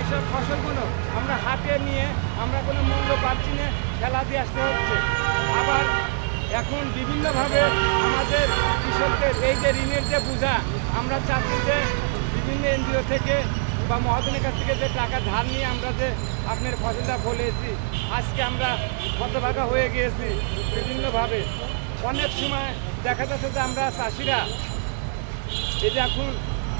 এইসব ফসলগুলো আমরা হাটে নিয়ে আমরা কোনো মূল্য পাচ্ছি না, ফেলা দিয়ে আসতে হচ্ছে। আবার এখন বিভিন্নভাবে আমাদের কৃষকদের এই যে ঋণের যে বোঝা, আমরা চাচ্ছি যে বিভিন্ন এনজিও থেকে বা মহাজনের কাছ থেকে যে টাকা ধার নিয়ে আমরা যে আপনার ফসলটা ফলেছি, আজকে আমরা হতভাগা হয়ে গিয়েছি বিভিন্নভাবে। অনেক সময় দেখা যাচ্ছে যে আমরা চাষিরা এই যে এখন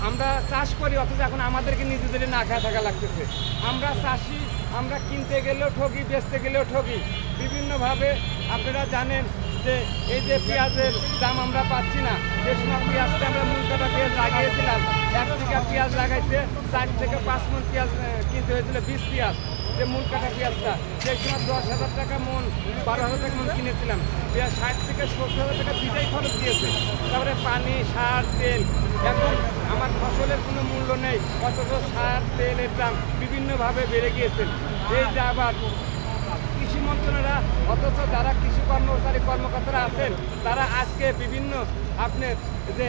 আমরা চাষ করি, অথচ এখন আমাদেরকে নিজেদের না খায় থাকা লাগতেছে। আমরা চাষি, আমরা কিনতে গেলেও ঠকি, বেচতে গেলেও ঠকি বিভিন্নভাবে। আপনারা জানেন যে এই যে পেঁয়াজের দাম আমরা পাচ্ছি না, যে সময় পেঁয়াজটা আমরা মূল কাটা পেঁয়াজ লাগিয়েছিলাম, 1 বিঘা পেঁয়াজ লাগাইতে 4 থেকে 5 মণ পেঁয়াজ কিনতে হয়েছিল, 20 পেঁয়াজ যে মূল কাটা পেঁয়াজটা, সেই সময় 10,000 টাকা মন, 12,000 টাকা মন কিনেছিলাম। পেঁয়াজ 60 থেকে 70,000 টাকা বিদায় খরচ দিয়েছে, তারপরে পানি, সার, তেল। এখন আমার ফসলের কোনো মূল্য নেই, অথচ সার তেলের দাম বিভিন্নভাবে বেড়ে গিয়েছে। এই যে আবার কৃষি মন্ত্রণালয়রা, অথচ যারা কৃষি কর্মকর্তারা আছেন, তারা আজকে বিভিন্ন আপনার যে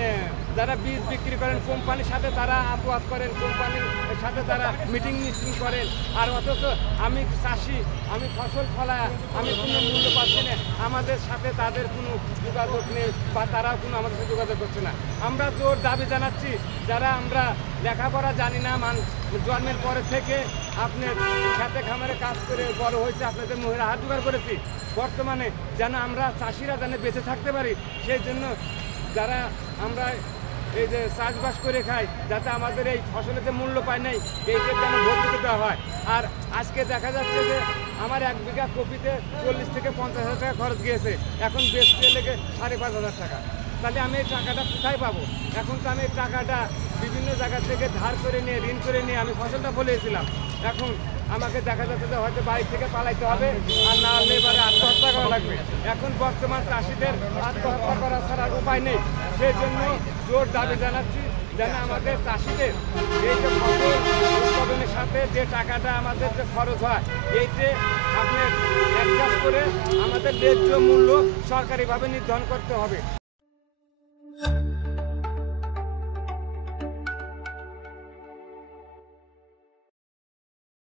যারা বীজ বিক্রি করেন কোম্পানির সাথে তারা আপোয়াত করেন, কোম্পানির সাথে তারা মিটিং করেন। আর অথচ আমি চাষি, আমি ফসল ফলা, আমি কোনো মূল্য পাচ্ছি না, আমাদের সাথে তাদের কোনো যোগাযোগ নেই বা তারাও কোনো আমাদের সাথে যোগাযোগ করছে না। আমরা জোর দাবি জানাচ্ছি, যারা আমরা লেখাপড়া জানি না, জন্মের পরে থেকে আপনার খেতে খামারে কাজ করে বড় হয়েছে, আপনাদের মহিলা হাত জোগাড় করেছি, বর্তমানে যেন আমরা চাষিরা যেন বেঁচে থাকতে পারি, সেই জন্য যারা আমরা এই যে চাষবাস করে খাই, যাতে আমাদের এই ফসলের যে মূল্য পায় নাই, এইটার যেন ভোট দিতে দেওয়া হয়। আর আজকে দেখা যাচ্ছে যে আমার 1 বিঘা কপিতে 40 থেকে 50,000 টাকা খরচ গিয়েছে, এখন বেচতে লেগে 5,500 টাকা। তাহলে আমি এই টাকাটা কোথায় পাবো? এখন তো আমি এই টাকাটা বিভিন্ন জায়গা থেকে ধার করে নিয়ে, ঋণ করে নিয়ে আমি ফসলটা ফলিয়েছিলাম। এখন আমাকে দেখা যাচ্ছে যে হয়তো বাড়ি থেকে পালাইতে হবে, আর না হলে এবারে আত্মহত্যা করা লাগবে। এখন বর্তমান চাষিদের আত্মহত্যা করা ছাড়ার উপায় নেই। সেই জন্য জোর দাবি জানাচ্ছি যেন আমাদের চাষিদের এই যে ফসল উৎপাদনের সাথে যে টাকাটা আমাদের যে খরচ হয়, এইতে আপনার অ্যাডজাস্ট করে আমাদের ন্যায্য মূল্য সরকারিভাবে নির্ধারণ করতে হবে।